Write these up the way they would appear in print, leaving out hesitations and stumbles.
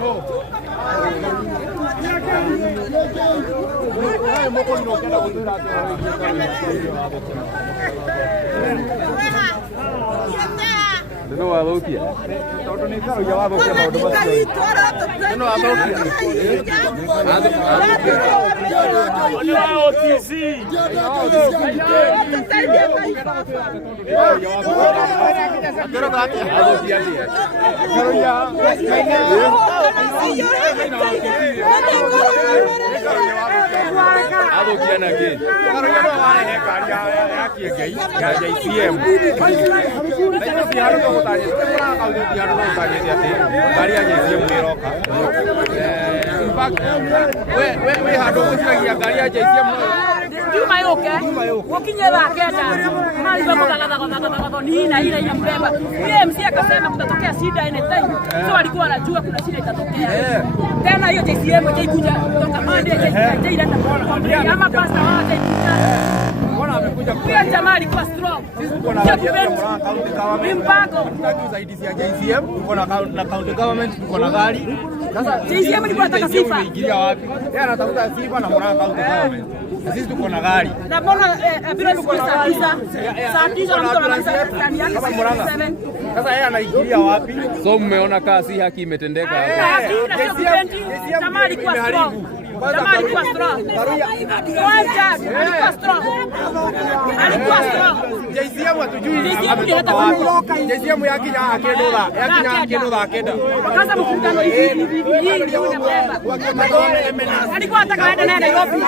No about here. Toto ni karo ya wabo kwa ndo basi. No about here. OTC. Karo baat hai. Ado kiya diya. Karo ya. Ado kiya na ke. Karo ya ba hai kariya ya kiya gai. Ya jai CM. Garia jeshi mweroka. In fact, we had always garia jeshi Juma yoke. Wakinyera kenda. Mali bako kaka ni ina mbeba. PMC akasema kutatokea shida anytime. So walikuwa wanajua kuna shida itatokea. Tena hiyo JCM haikuja kutoka Monday haija ila ama pasta wake amekuja kwa jamaa alikuwa strong. Sisi tuko na county government mpango zaidi ya JCM, tuko na county government, tuko na gari. Sasa JCM ilikuwa inataka sifa. Ingilia wapi? Yeye anatafuta sifa na Murang'a county government. Sisi tuko na gari. Na mbona bila siku saa 9 mtu anamaliza ndani yake kama Murang'a. Sasa yeye anaingilia wapi? So mmeona kazi haki imetendeka hapa. Jamaa alikuwa strong. Jamaa alikuwa strong. Alikuwa strong. JCM hatujui ametoka wapi. JCM yake akendola akenda. Wakaanza mkutano hivi unabeba. Alikuwa anataka aende naye Nairobi.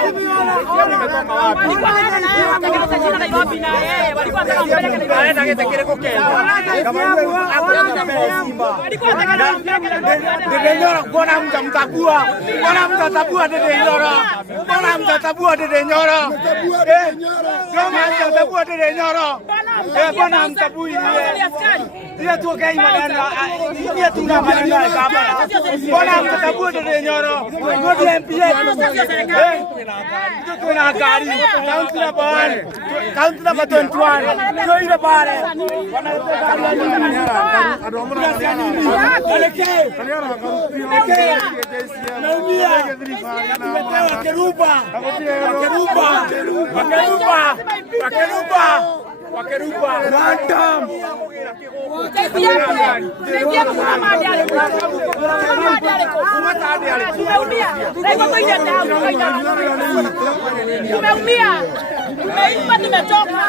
Alikuwa anaenda naye akaanza jina Nairobi na yeye. Walikuwa wanataka kumpeleka Nairobi. Aenda ketekele kokea. Kama wewe Simba. Walikuwa wanataka kumpeleka Nairobi. Dedenyoro mbona mtamtabua? Mbona mtatabua Dedenyoro? Mbona mtatabua Dedenyoro? Kama mtatabua Dedenyoro. Mbona mtabui yeye? Ile tu kai maneno. Ile tu na maneno kama. Mbona mtatabua Dedenyoro? Ngodi MPA. Tuna gari. Kaunti na bale. Kaunti na 21. Ndio ile bale. Wakeruba random tumeumia tumeipa tumetoka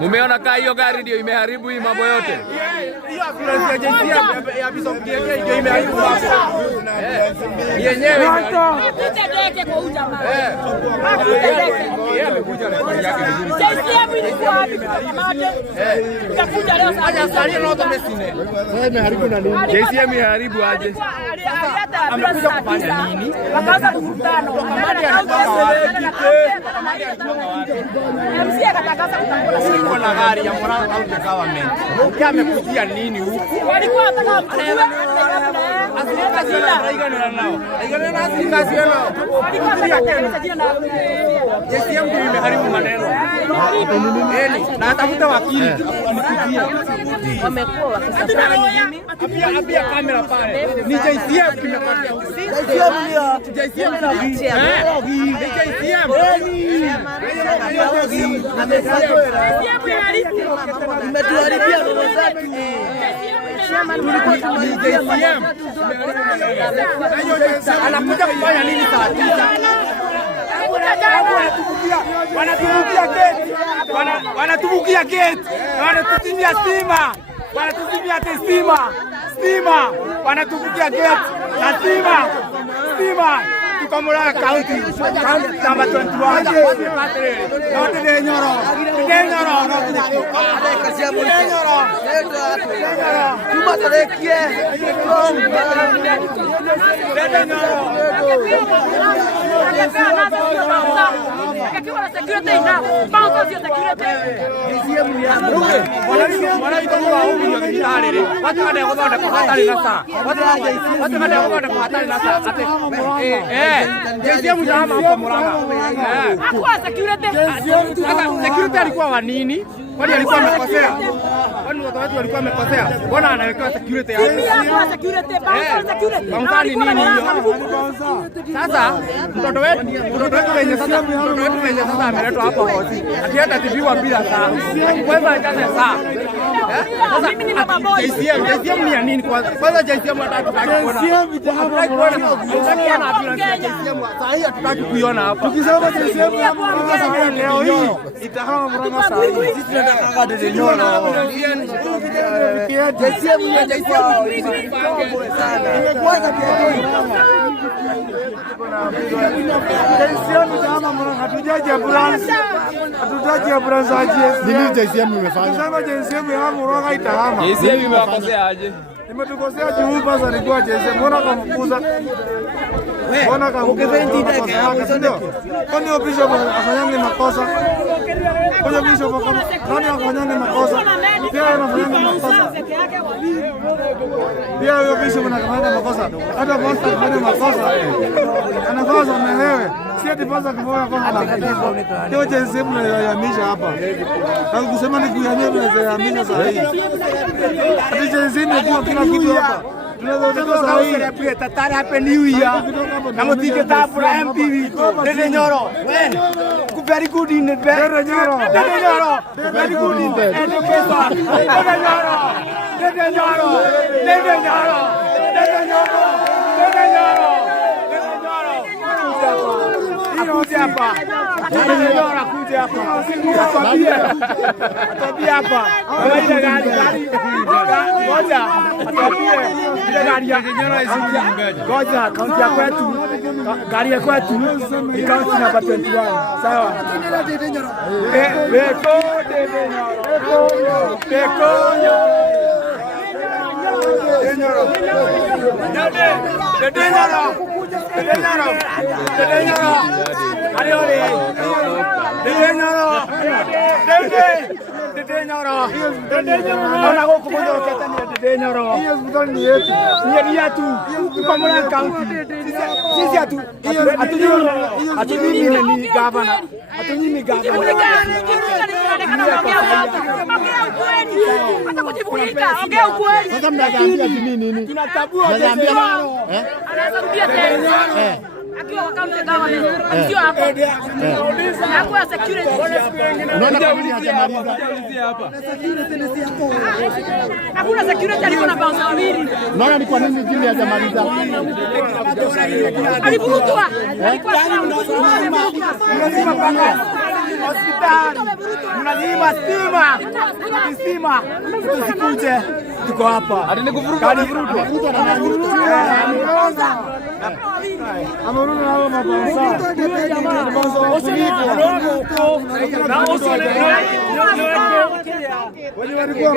Mumeona kaa hiyo gari ndio imeharibu hii mambo yote. Hiyo ambulance ya JCM ya Bishop Kiengei ndio imeharibu hapo. Yenyewe tutendeke kwa ujamaa. Yeye amekuja na gari yake vizuri. JCM ilikuwa wapi kamate? Utakuja leo Sasa ndio tumesine. Wewe imeharibu na nini? JCM imeharibu aje? Amekuja kufanya nini? Wakaanza mkutano. MC akatangaza kutangaza na gari ya Murang'a County Government. Yeye amekujia nini huku? Walikuwa wanataka kuelewa. Asilipa jina. Haigana nao. Haigana na asilipa jina. Walikuwa wanataka jina na JCM ndio imeharibu maneno. Na atafuta wakili amkujia. Wamekuwa wakisafiri nini? Apia kamera pale. Ni JCM kimepatia. JCM na JCM. Umetuharibia roho zetu. Anakuja kufanya nini saa 9? Wanatubukia gate. Wanatuzimia stima. Wanatuzimia stima. Wanatubukia gate na stima. Tuko Murang'a County number 21. Not Dedenyoro. Dedenyoro. Security alikuwa wa nini? Kwani alikuwa amekosea? Kwani watu walikuwa wamekosea? Mbona anawekewa security hapo? Sasa mtoto wetu wenye sasa ameletwa hapa hosi. Akienda tibiwa bila saa. Kwanza ajaze saa. Sasa JCM ni ya nini kwanza? Kwanza JCM hatutaki kuona. Saa hii hatutaki kuiona hapa. Tukisema JCM leo hii itahama Murang'a saa hii. Sisi tunataka Dede Nyoro. JCM imewakosea aje? Imetukosea juu basi alikuwa JCM. Mbona kamfukuza? Mbona kamfukuza? Kwani bishop afanyane makosa? Kwani bishop nani afanyane makosa? Pia anafanyana makosa. Pia huyo bishop anafanya makosa. Hata pastor anafanya makosa. Anakosa mwenyewe. Si ati pastor kimoja kwa anakatizo. Ndio JCM anayamisha hapa. Na kusema ni kuyamia anayamisha saa hii. Ati JCM ndio kila kitu hapa. Tatara hape New Year. Namo tike tapura MPV. Dede Nyoro. Very good in the bed. Dede Nyoro. Very good in the education. Dede Nyoro. Dede Nyoro. Dede Nyoro. Dede Nyoro. Dede Nyoro. Kuja hapa. Dede Nyoro kuja hapa. Atabia hapa. Ile gari. Ngoja. Atabia. Ile gari ya Nyoro isije. Ngoja, kaunti ya kwetu. Gari ya kwetu. Ni kaunti namba 21. Sawa. Dede Nyoro. Beko Dede Nyoro. Beko Dede Nyoro. Dede Nyoro. Dede Nyoro. Dede Nyoro. Ariole. Dede Nyoro. Dede Nyoro. Dede Nyoro. Ona kukuja ukatani Dede Nyoro. Hiyo hospitali ni yetu. Ni yetu. Tuko Murang'a County. Sisi hatujui ni gavana. Hatujui ni gavana. Sasa mnaambia nini? Tunatabua Mnaambia anaweza rudia tena. Akiwa wakati government sio hapo. Hapo security. Unaona kwa nini hajamaliza hapa? Hakuna security alikuwa na bounce mbili. Unaona ni kwa nini jini hajamaliza? Alivurutwa. Alikuwa hospitali. Mnazima stima. Tusikuje. Tuko hapa. Ati nikuvuruta Amevuruta hao mabasa. Walikuwa